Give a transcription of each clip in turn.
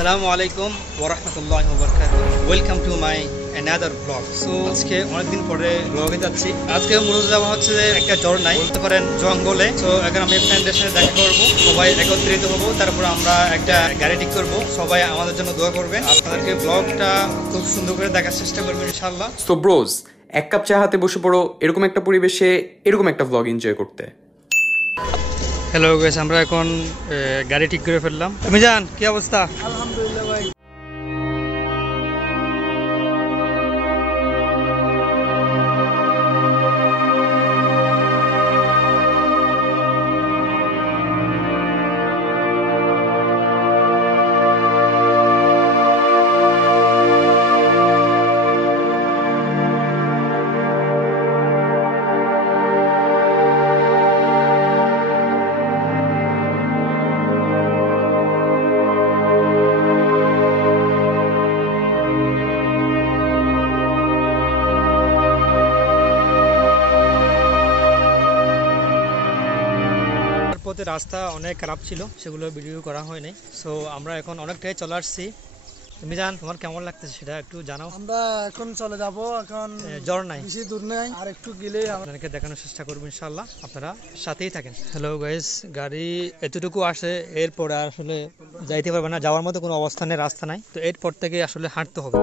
আসসালামু আলাইকুম ওয়া রাহমাতুল্লাহি ওয়া বারাকাতুহু। Welcome to my another blog. So আজকে অনেকদিন পরে ব্লগে যাচ্ছি। আজকে মূলত যাওয়া হচ্ছে যে একটা ঝর্ণায়, বলতে পারেন জঙ্গলে। সো এখন আমি ফ্রেন্ডদের সাথে দেখা করবো, সবাই একত্রিত হবো, তারপর আমরা একটা গাড়ি ঠিক করবো। সবাই আমাদের জন্য দোয়া করবেন। আপনাদেরকে ব্লগটা খুব সুন্দর করে দেখার চেষ্টা করবেন ইনশাআল্লাহ। সো ব্রোজ, এক কাপ চা হাতে বসে পড়ো এরকম একটা পরিবেশে এরকম একটা ব্লগ এনজয় করতে। হ্যালো গাইস, আমরা এখন গাড়ি ঠিক করে ফেললাম। মিজান, কি অবস্থা? আলহামদুলিল্লাহ ভাই। রাস্তা অনেক খারাপ ছিল, সেগুলো ভিডিও করা হয়নি। সো আমরা এখন অনেকটাই চলে আসছি। মিজান, তোমার কেমন লাগতেছে সেটা একটু জানাও। আমরা এখন চলে যাব, এখন ঝর্ণায়, বেশি দূর নেই, আর একটু গেলে আপনাদেরকে দেখানোর চেষ্টা করবো ইনশাআল্লাহ, আপনারা সাথেই থাকেন। হ্যালো গাইস, গাড়ি এতটুকু আসে, এরপরে আসলে যাইতে পারবে না, যাওয়ার মতো কোনো অবস্থানে রাস্তা নাই। তো এরপর থেকে আসলে হাঁটতে হবে।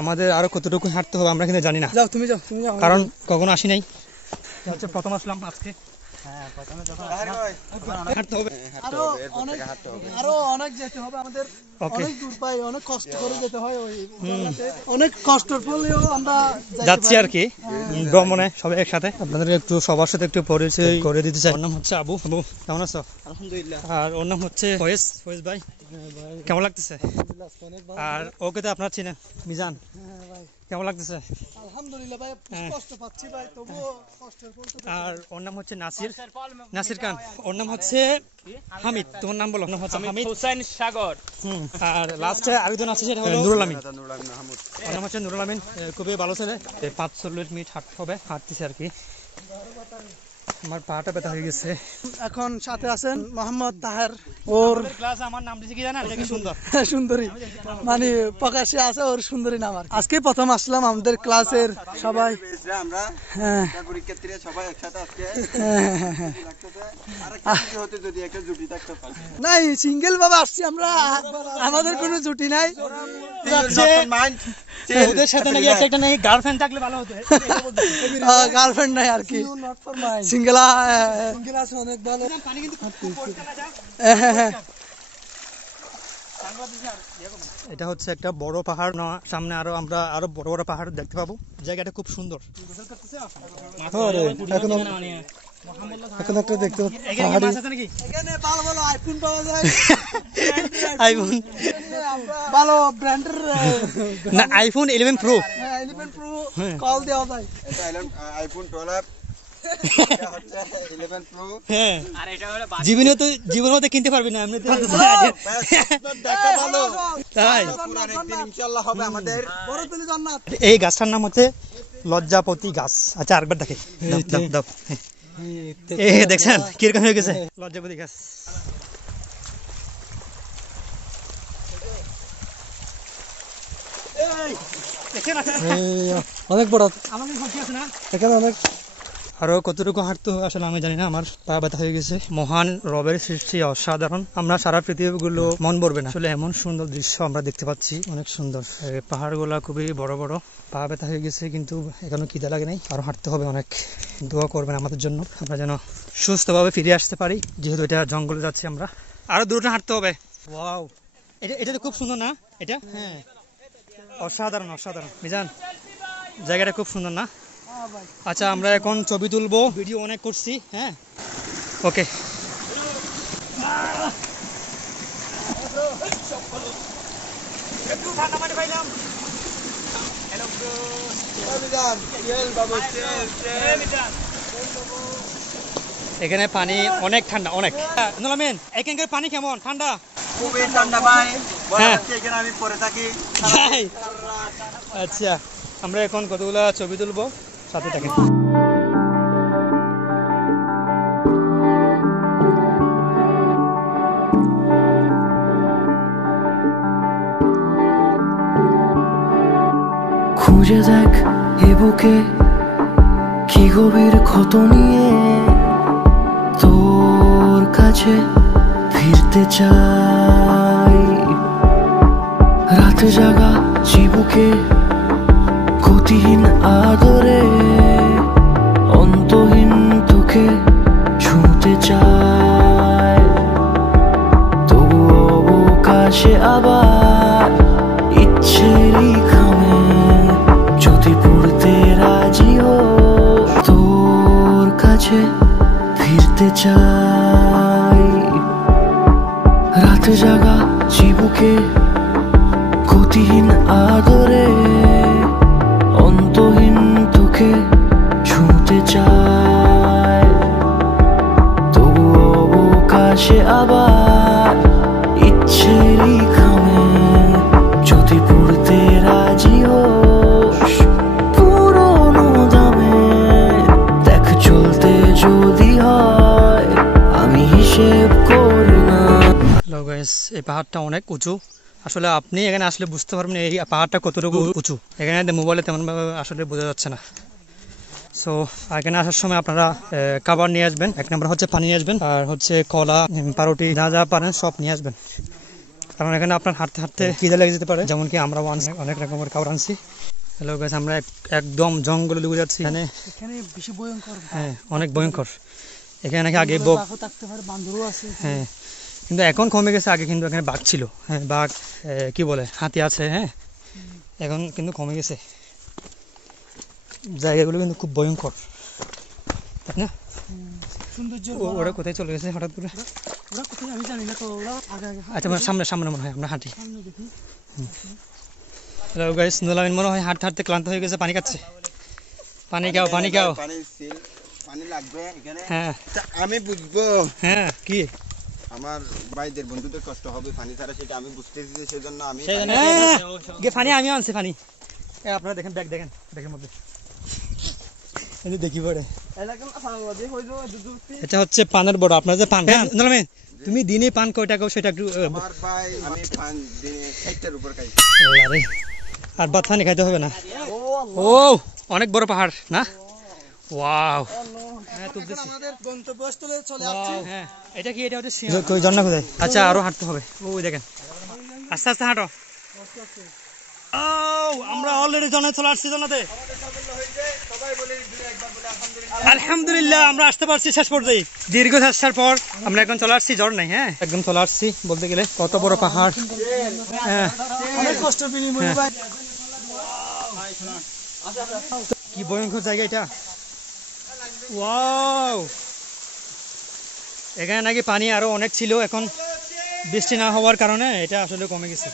আমাদের আরো কতটুকু হাঁটতে হবে আমরা কিন্তু জানি না। যাও, তুমি যাও, তুমি যাও, কারণ কখনো আসি নাই, হচ্ছে প্রথম আসলাম আজকে। হাঁটতে হবে, আরো অনেক যেতে হবে আমাদের, অনেক দূর পাই, অনেক কষ্ট করে যেতে হয়, ওই অনেক কষ্টের ফলেও আমরা যাচ্ছি আর কি ভ্রমণে সবাই একসাথে। আপনাদের একটু সবার সাথে একটু পরিচয় করে দিতে চাই। ওর নাম হচ্ছে আবু। আবু, কেমন আছো? আলহামদুলিল্লাহ। আর ওর নাম হচ্ছে ফয়েজ। ফয়েজ ভাই, কেমন লাগতেছে? আর ওকে তো আপনার চিনেন, মিজান, কেমন লাগতেছে? আলহামদুলিল্লাহ ভাই, কষ্ট পাচ্ছি ভাই, তবুও কষ্টের ফল। আর ওর নাম হচ্ছে নাসির, নাসির খান। ওর নাম হচ্ছে হামিদ। তোমার নাম বলো। নাম হচ্ছে হামিদ হোসেন সাগর। আর লাস্টে আরেকজন আছে, সেটা হলো নুরুল আমিন। ওর নাম হচ্ছে নুরুল আমিন। খুবই ভালো ছেলে। 5-6 মিনিট হাঁটতে হবে, হাঁটতেছে আর কি। আমার পাটা ব্যথা হয়ে গেছে। এখন সাথে আছেন মোহাম্মদ তাহের। ওর ক্লাস আমার নাম দিয়েছে কি জানেন? এটা কি সুন্দর, সুন্দরী, মানে প্রকাশ্যে আছে ওর সুন্দরী নাম। আর আজকে প্রথম আসলাম আমাদের ক্লাসের সবাই, আমরা হ্যাঁ পরীক্ষার্থীরা সবাই একসাথে আজকে যদি একটা জুটি থাকতে পারে। নাই, সিঙ্গেল ভাবে আসছি আমরা, আমাদের কোনো জুটি নাই। ওদের সাথে নাকি একটা নাকি গার্লফ্রেন্ড থাকলে ভালো হতো। গার্লফ্রেন্ড নাই আর কি, সিঙ্গেল আছে, অনেক ভালো। এটা হচ্ছে একটা বড় পাহাড় না, সামনে আমরা আরো বড় বড় পাহাড় দেখতে পাবো। জায়গাটা খুব সুন্দর। এখন একটা দেখতে এখানে ভালো ভালো আইফোন পাওয়া যায়। আইফোন ভালো ব্র্যান্ডের না, আইফোন 11 প্রো। 11 প্রো কল দেওয়া যায়। এটা আইফোন 12 এটা হচ্ছে 11 প্রো হ্যাঁ আর এটা হলো জীবনে তো কিনতে পারবি না এমনিতে দেখা ভালো তাই পুরো একদিন ইনশাআল্লাহ হবে আমাদের বড় তুলি জান্নাত এই গাছটার নাম হচ্ছে লজ্জাপতি গাছ। আচ্ছা আরেকবার দেখে দাও দাও এই দেখছেন কিরকম হয়ে গেছে লজ্জাপতি গাছ। অনেক বড় আমাকে ভর্তি আছে না এখানে অনেক আরো কতটুকু হাঁটতে আসলে আমি জানি না, আমার পা ব্যথা হয়ে গেছে। মহান রবের সৃষ্টি অসাধারণ, আমরা সারা পৃথিবীগুলো মন ভরবে না আসলে এমন সুন্দর দৃশ্য আমরা দেখতে পাচ্ছি, অনেক সুন্দর। পাহাড় গুলা খুবই বড় বড়, পা ব্যথা হয়ে গেছে কিন্তু এখনো খিদে লাগে নাই, আরো হাঁটতে হবে অনেক। দোয়া করবেন আমাদের জন্য, আমরা যেন সুস্থভাবে ফিরে আসতে পারি, যেহেতু এটা জঙ্গলে যাচ্ছি আমরা। আরো দূরটা হাঁটতে হবে। ওয়াও, এটা তো খুব সুন্দর না এটা? হ্যাঁ অসাধারণ অসাধারণ মিজান, জায়গাটা খুব সুন্দর না? আচ্ছা আমরা এখন ছবি তুলবো, ভিডিও অনেক করছি। হ্যাঁ ওকে। এখানে পানি অনেক ঠান্ডা, অনেক। নোলামিন এখানকার পানি কেমন? ঠান্ডা? খুবই ঠান্ডা ভাই, বলা হ্যাঁ। হচ্ছে এখানে আমি পরে থাকি। তাই? আচ্ছা আমরা এখন কতগুলা ছবি তুলবো, সাথে থাকেন। খুঁজে দেখ এ বুকে কি গভীর ক্ষত নিয়ে তোর কাছে ফিরতে চাই। রাতে জাগা চিবুকে গতিহীন আদরে অন্তহীন তোকে ছুঁতে চাই। তবু অবকাশে আবার ইচ্ছেরই খামে যদি পড়তে রাজি হো তোর কাছে ফিরতে চাই। রাত জাগা চিবুকে গতিহীন আদরে অন্তহীন তোকে ছুঁতে চাই। তবু অবকাশে আবার ইচ্ছেরই খামে যদি পড়তে রাজি হোস পুরোনো দামে দেখ চলতে যদি হয় আমি হিসেব করি না। হ্যালো গাইস, এই পাহাড়টা অনেক উঁচু, আসলে আপনি এখানে আসলে বুঝতে পারবেন এই পাহাড়টা কতটুকু উঁচু। এখানে মোবাইলে তেমনভাবে আসলে বোঝা যাচ্ছে না। সো এখানে আসার সময় আপনারা খাবার নিয়ে আসবেন, এক নম্বর হচ্ছে পানি নিয়ে আসবেন, আর হচ্ছে কলা পাউরুটি যা যা পারেন সব নিয়ে আসবেন, কারণ এখানে আপনার হাঁটতে হাঁটতে খিদে লেগে যেতে পারে, যেমন কি আমরা অনেক রকমের খাবার আনছি। হ্যালো গাইস, আমরা একদম জঙ্গলে ঢুকে যাচ্ছি। এখানে বেশি ভয়ঙ্কর। হ্যাঁ অনেক ভয়ঙ্কর। এখানে নাকি আগে বাঘও থাকতে পারে, বান্দরও আছে। হ্যাঁ কিন্তু এখন কমে গেছে, আগে কিন্তু এখানে বাঘ ছিল। হ্যাঁ বাঘ কি বলে হাতি আছে, হ্যাঁ এখন কিন্তু কমে গেছে। জায়গাগুলো কিন্তু খুব ভয়ঙ্কর, তাই না? সৌন্দর্য ওরা কোথায় চলে গেছে হঠাৎ করে? ওরা কোথায় আমি জানি না, তো ওরা আগে আগে আচ্ছা মানে সামনে সামনে মনে হয় আমরা হাঁটি। সামনে দেখি। হ্যালো গাইস, নোলামিন মনে হয় হাঁটতে হাঁটতে ক্লান্ত হয়ে গেছে, পানি খাচ্ছে। পানি খাও পানি খাও। পানি লাগবে এখানে। হ্যাঁ তা আমি বুঝবো, হ্যাঁ কি আমার ভাইদের বন্ধুদের কষ্ট হবে পানি ছাড়া, সেটা আমি বুঝতেছি, সেজন্য আমি পানি আমি আনছি পানি। আপনারা দেখেন, ব্যাগ দেখেন, ব্যাগের মধ্যে দেখি পরে। এটা হচ্ছে পানের বড়, আপনার যে পান খান নোলামিন, তুমি দিনে পান কয়টা খাও সেটা একটু আমার ভাই আমি পান দিনে 60টার উপর খাই। আরে, আর ভাত পানি খাইতে হবে না। ও অনেক বড় পাহাড় না? ওয়াও, হ্যাঁ তুলতেছি। আমাদের গন্তব্যস্থলে চলে আসছি। হ্যাঁ এটা কি? এটা হচ্ছে কই ঝর্ণা কোথায়? আচ্ছা আরো হাঁটতে হবে, ওই দেখেন আস্তে আস্তে হাঁটো। ও আমরা অলরেডি ঝর্ণায় চলে আসছি। ঝর্ণাতে আলহামদুলিল্লাহ আমরা আসতে পারছি শেষ পর্যায়ে, দীর্ঘ চেষ্টার পর আমরা এখন চলে আসছি ঝর্ণায়। হ্যাঁ একদম চলে আসছি বলতে গেলে, কত বড় পাহাড়। হ্যাঁ অনেক কষ্ট বিনিময়ে ভাই। কি ভয়ঙ্কর জায়গা এটা। ওয়াও, এখানে নাকি পানি আরো অনেক ছিল, এখন বৃষ্টি না হওয়ার কারণে এটা আসলে কমে গেছে।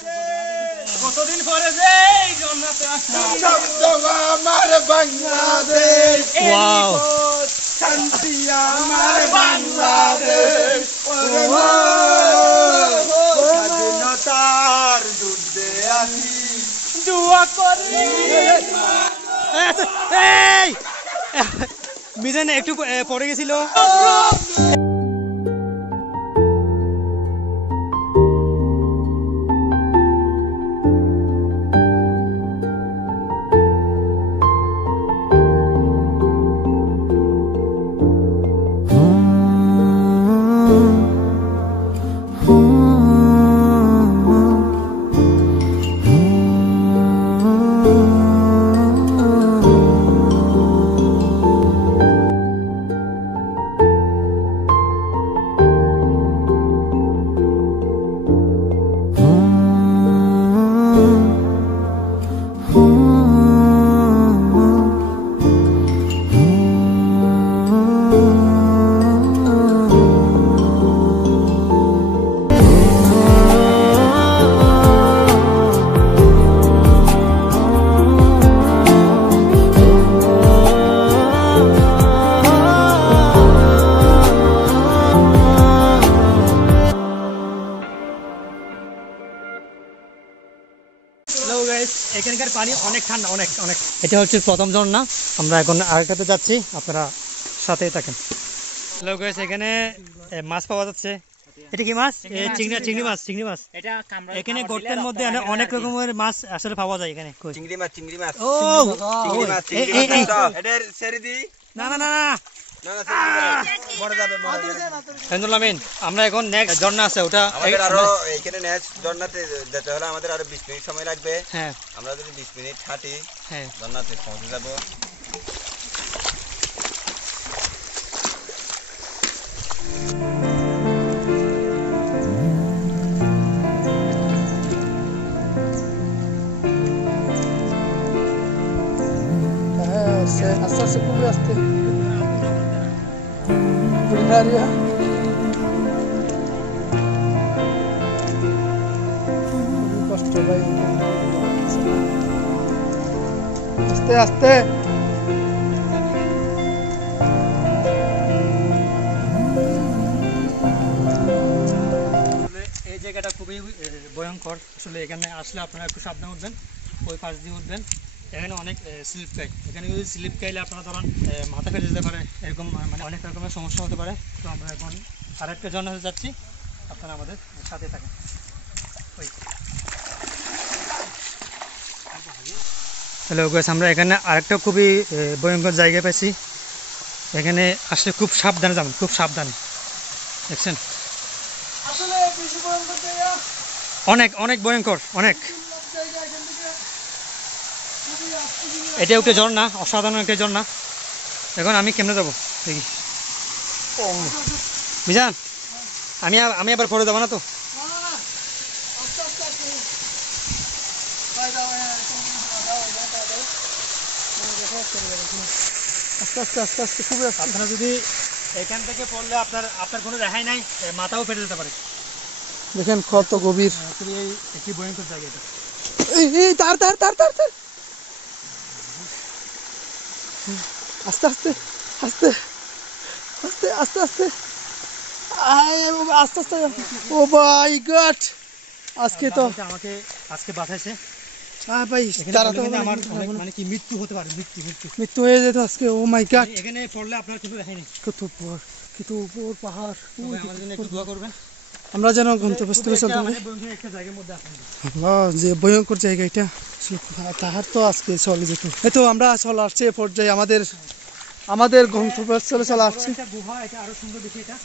কতদিন পরে যে এই ঝর্ণাতে আসলাম। আমার বাংলাদেশ ওয়াও শান্তি আমার বাংলাদেশ স্বাধীনতার যুদ্ধে আছি দোয়া করি। এই মিজান একটু পড়ে গেছিল। এখানকার পানি অনেক ঠান্ডা, অনেক অনেক। এটা হচ্ছে প্রথম ঝর্ণা, আমরা এখন আরেকটাতে যাচ্ছি, আপনারা সাথেই থাকেন। হ্যালো গাইস, এখানে মাছ পাওয়া যাচ্ছে। এটা কি মাছ? চিংড়ি মাছ। এখানে গর্তের মধ্যে অনেক রকমের মাছ আসলে পাওয়া যায় এখানে। চিংড়ি মাছ ও এটার ছেড়ে দিই। না, আমরা এখন নেক্সট ঝর্ণা আছে, ওটা আরো এখানে নেক্সট ঝর্ণাতে যেতে হলে আমাদের আরো 20 মিনিট সময় লাগবে। হ্যাঁ, আমরা যদি 20 মিনিট হাঁটি হ্যাঁ ঝর্ণাতে পৌঁছে যাব। আস্তে আস্তে খুবই আস্তে কষ্ট ভাই, আস্তে আস্তে। এই জায়গাটা খুবই ভয়ঙ্কর আসলে। এখানে আসলে আপনারা একটু সাবধান উঠবেন, ওই পাশ দিয়ে উঠবেন। এখানে অনেক স্লিপ খায়, এখানে যদি স্লিপ খাইলে আপনারা ধরেন মাথা ফেটে যেতে পারে, এরকম মানে অনেক রকমের সমস্যা হতে পারে। তো আমরা এখন আরেকটা ঝর্ণাতে যাচ্ছি, আপনারা আমাদের সাথে থাকেন। হ্যালো গাইস, আমরা এখানে আরেকটা খুবই ভয়ঙ্কর জায়গা পেয়েছি। এখানে আসলে খুব সাবধানে যাবেন, খুব সাবধানে। দেখছেন অনেক অনেক ভয়ঙ্কর, অনেক। এটা একটা ঝর্ণা, অসাধারণ একটা ঝর্ণা। এখন আমি কেমনে যাবো দেখি। মিজান, আমি আবার পরে যাবো না তো? আস্তে আস্তে আস্তে আস্তে খুবই আস্তে। আপনারা যদি এখান থেকে পড়লে আপনার কোনো রেহাই নাই, মাথাও ফেটে যেতে পারে। দেখেন কত গভীর, এই একটি ভয়ঙ্কর জায়গা এটা। এই তার তার তার তার তার আস্তে আস্তে আস্তে আস্তে আস্তে আস্তে আস্তে আস্তে। ও মাই গড, আজকে তো আমাকে আজকে বাঁচাইছে। ভাই তারা তো আমার মানে কি মৃত্যু হতে পারে, মৃত্যু হয়ে যেত আজকে। ও মাই গড, এখানে পড়লে আপনার কিছু রেহাই নেই। কত উপর, কত উপর পাহাড়। আমাদের জন্য একটু দোয়া করবেন, আমরা যেন গন্তব্যস্থলে চলতে পারি। একটা জায়গার মধ্যে আসেন। যে ভয়ঙ্কর জায়গা এটা, তাহার তো আজকে চলে যেত। এই তো আমরা চলে আসছি এ পর্যায়ে, আমাদের গন্তব্যস্থলে চলে আসছি। গুহা, এটা আরো সুন্দর দেখি। এটা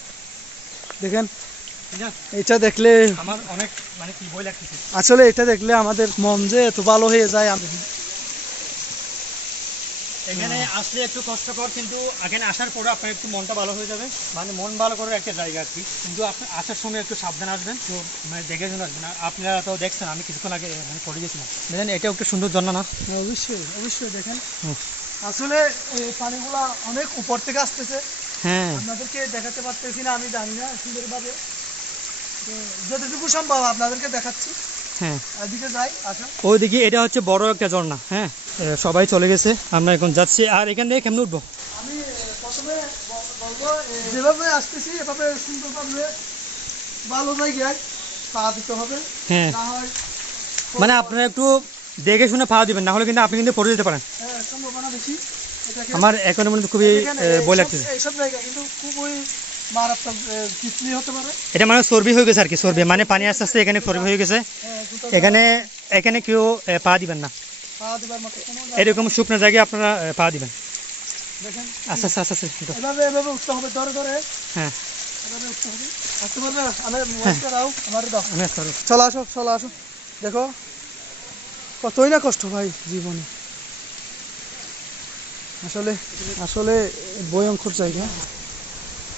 দেখেন, এটা দেখলে আমার অনেক মানে কি ভয় লাগতেছে আসলে। এটা দেখলে আমাদের মন যে এত ভালো হয়ে যায়। এখানে আসলে একটু কষ্টকর, কিন্তু এখানে আসার পরে আপনার একটু মনটা ভালো হয়ে যাবে। মানে মন ভালো করার একটা জায়গা আর কি। কিন্তু আপনি আসার সময় একটু সাবধান আসবেন, তো মানে দেখে শুনে আসবেন। আপনারা তো দেখছেন, আমি কিছুক্ষণ আগে মানে পড়ে গেছিলাম। দেখেন এটা একটা সুন্দর ঝর্ণা না? অবশ্যই অবশ্যই। দেখেন আসলে এই পানিগুলা অনেক উপর থেকে আসতেছে। হ্যাঁ, আপনাদেরকে দেখাতে পারতেছি না, আমি জানি না সুন্দরভাবে, যতটুকু সম্ভব আপনাদেরকে দেখাচ্ছি। হ্যাঁ, এদিকে যাই, আসো। ওইদিকে এটা হচ্ছে বড় একটা ঝর্ণা। হ্যাঁ, সবাই চলে গেছে, আমরা এখন যাচ্ছি। আর এখান থেকে কেমন উঠবো? আমি প্রথমে যেভাবে আসতেছি এভাবে সুন্দরভাবে ভালো জায়গায় পা দিতে হবে। হ্যাঁ, না হয় মানে আপনারা একটু দেখে শুনে পা দিবেন, না হলে কিন্তু আপনি কিন্তু পড়ে যেতে পারেন। সম্ভাবনা বেশি। এটাকে আমার এখন মনে খুবই ভয় লাগতেছে। এইসব জায়গা কিন্তু খুবই মারাত্মক পিছলি হতে পারে। এটা মানে চর্বি হয়ে গেছে আর কি, চর্বি মানে পানি আস্তে আস্তে এখানে চর্বি হয়ে গেছে। এখানে এখানে কেউ পা দিবেন না, পা দিবার মতো কোনো এরকম শুকনো জায়গায় আপনারা পা দিবেন। দেখেন আস্তে আস্তে আস্তে আস্তে এভাবে এভাবে উঠতে হবে, ধরে ধরে হ্যাঁ এভাবে উঠতে হবে। আসতে পারবে? আমি মোবাইলটা দাও, আমার দাও। আমি আসতে পারবো। চলো আসো, চলো আসো। দেখো কতই না কষ্ট ভাই জীবনে, আসলে আসলে ভয়ঙ্কর জায়গা।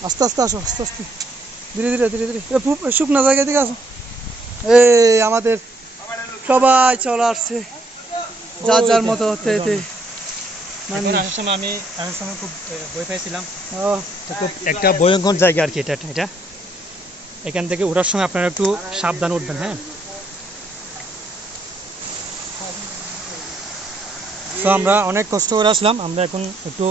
আস্তে আস্তে আসো, আস্তে আস্তে, ধীরে ধীরে ধীরে ধীরে। শুকনো জায়গা থেকে আসো। এই আমাদের সবাই চলে আসছে যার যার মতো হতে হতে। মানে আসার সময় আমি আসার সময় খুব ভয় পেয়েছিলাম। ও, খুব একটা ভয়ঙ্কর জায়গা আর কি এটা এটা। এখান থেকে ওঠার সময় আপনারা একটু সাবধানে উঠবেন। হ্যাঁ, তো আমরা অনেক কষ্ট করে আসলাম, আমরা এখন একটু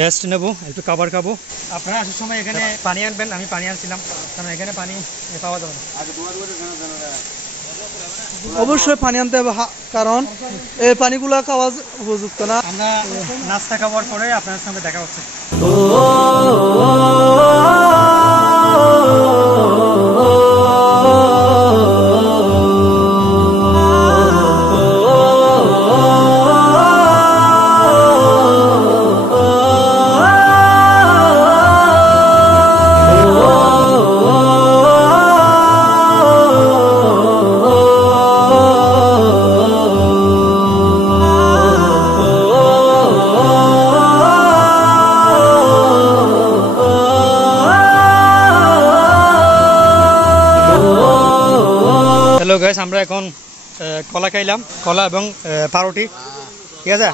রেস্ট নেব, একটু খাবার খাবো। আপনারা আসার সময় এখানে পানি আনবেন, আমি পানি আনছিলাম, কারণ এখানে পানি পাওয়া যাবে না। অবশ্যই পানি আনতে হবে, কারণ এই পানিগুলা খাওয়া উপযুক্ত না। আমরা নাস্তা খাওয়ার পরে আপনার সঙ্গে দেখা হচ্ছে। হ্যালো গাইস, আমরা এখন কলা খাইলাম, কলা এবং পাউরুটি। ঠিক আছে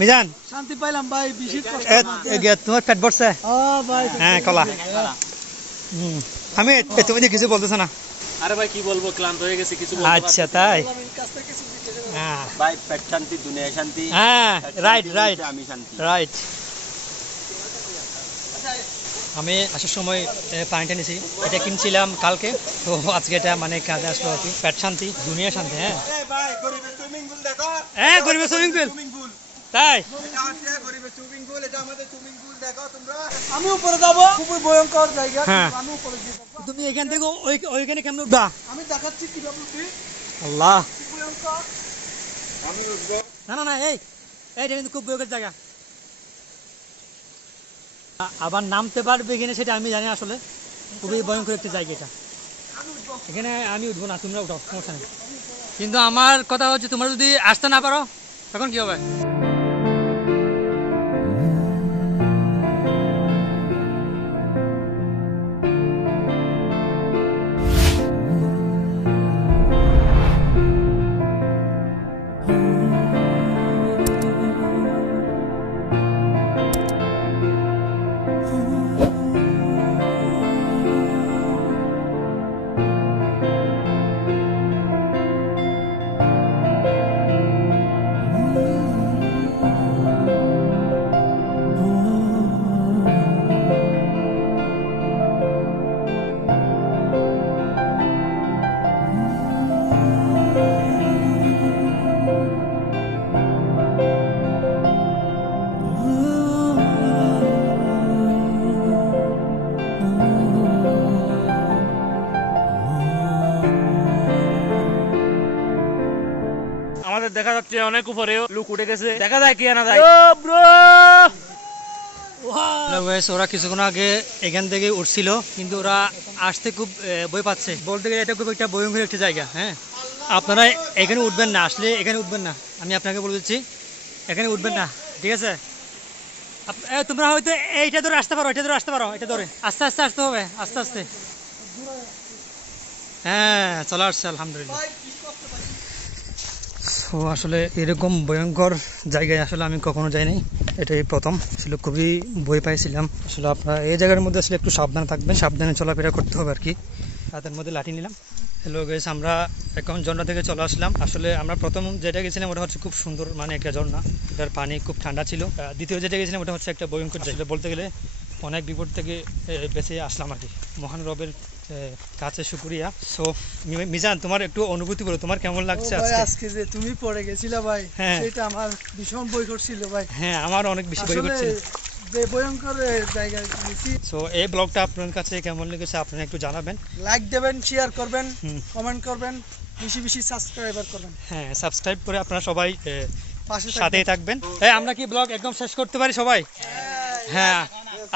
মিজান, শান্তি পাইলাম ভাই, বেশি কষ্ট। তোমার পেট ভরছে? ভাই হ্যাঁ, কলা। আমি তুমি তো কিছু বলতেছো না? আরে ভাই কি বলবো, ক্লান্ত হয়ে গেছি, কিছু আচ্ছা তাই। হ্যাঁ ভাই পেট শান্তি, দুনিয়া শান্তি। হ্যাঁ, রাইট রাইট আমি শান্তি। রাইট। আমি আসার সময় পানিটা নিয়েছি, এটা কিনছিলাম কালকে, তো আজকে এটা মানে কাজে আসলো আর কি। পেট শান্তি, দুনিয়া শান্তি। হ্যাঁ ভাই গরিবের সুইমিং পুল দেখো। হ্যাঁ, গরিবের সুইমিং পুল তাই। এটা হচ্ছে গরিবের সুইমিং পুল, এটা আমাদের সুইমিং পুল দেখো তোমরা। আমি উপরে যাবো, খুবই ভয়ঙ্কর জায়গা। হ্যাঁ। আমি উপরে গিয়ে যাবো। তুমি এখান থেকে ওইখানে কেমন উঠবা? আমি দেখাচ্ছি কিভাবে উঠি। আল্লাহ, খুব ভয়ঙ্কর। না না না, এইটা কিন্তু খুব ভয়ঙ্কর জায়গা। আবার নামতে পারবে কিনা সেটা আমি জানি, আসলে খুবই ভয়ঙ্কর একটা জায়গা এটা। এখানে আমি উঠবো না, তোমরা উঠাও, সমস্যা নেই। কিন্তু আমার কথা হচ্ছে, তোমরা যদি আসতে না পারো তখন কি হবে? আমাদের দেখা যাচ্ছে অনেক উপরে লুক উঠে গেছে, দেখা যায় কি না যায়। ওরা কিছুক্ষণ আগে এখান থেকে উঠছিল, কিন্তু ওরা আসতে খুব ভয় পাচ্ছে। বলতে গেলে এটা খুব একটা ভয়ঙ্কর একটা জায়গা। হ্যাঁ, আপনারা এখানে উঠবেন না, আসলে এখানে উঠবেন না, আমি আপনাকে বলে দিচ্ছি, এখানে উঠবেন না। ঠিক আছে, তোমরা হয়তো এইটা ধরে আসতে পারো, এটা ধরে আসতে পারো, এটা ধরে আস্তে আস্তে আসতে হবে, আস্তে আস্তে। হ্যাঁ, চলে আসছে আলহামদুলিল্লাহ। তো আসলে এরকম ভয়ঙ্কর জায়গায় আসলে আমি কখনো যাইনি, এটাই প্রথম। আসলে খুবই ভয় পাইছিলাম। আসলে আপনারা এই জায়গার মধ্যে আসলে একটু সাবধানে থাকবেন, সাবধানে চলাফেরা করতে হবে আর কি। হাতের মধ্যে লাঠি নিলাম। হ্যালো গাইস, আমরা এখন ঝর্ণা থেকে চলে আসলাম। আসলে আমরা প্রথম যেটা গেছিলাম ওটা হচ্ছে খুব সুন্দর, মানে একটা ঝর্ণা, এটার পানি খুব ঠান্ডা ছিল। দ্বিতীয় যেটা গেছিলাম ওটা হচ্ছে একটা ভয়ঙ্কর জায়গা, বলতে গেলে অনেক বিপদ থেকে বেঁচে আসলাম আর কি, মহান রবের কাছে শুকরিয়া। সো মিজান, তোমার একটু অনুভূতি বলো, তোমার কেমন লাগছে ভাই আজকে? আজকে যে তুমি পড়ে গেছিলা ভাই, হ্যাঁ। সেটা আমার ভীষণ বই করছিল ভাই। হ্যাঁ, আমার অনেক বেশি ভয় আসলে করছে। যে ভয়ঙ্কর জায়গায় গেছি। সো এই ব্লগটা আপনার কাছে কেমন লেগেছে আপনারা একটু জানাবেন। লাইক দেবেন, শেয়ার করবেন, হুম। কমেন্ট করবেন, বেশি বেশি সাবস্ক্রাইবার করবেন, হ্যাঁ, সাবস্ক্রাইব করে আপনারা সবাই পাশে সাথেই থাকবেন। আমরা কি ব্লগ একদম শেষ করতে পারি সবাই? হ্যাঁ,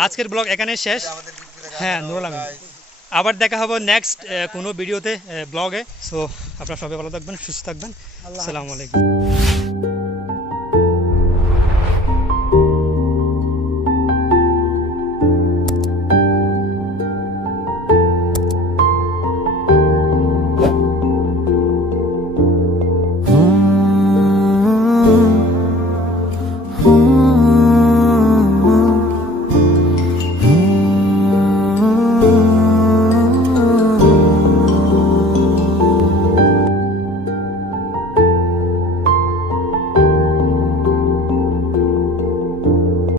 আজকের ব্লগ এখানেই শেষ। হ্যাঁ, নুরুল আমিন। আবার দেখা হবে নেক্সট কোনো ভিডিওতে, ব্লগে। সো আপনারা সবাই ভালো থাকবেন, সুস্থ থাকবেন। আসসালামু আলাইকুম।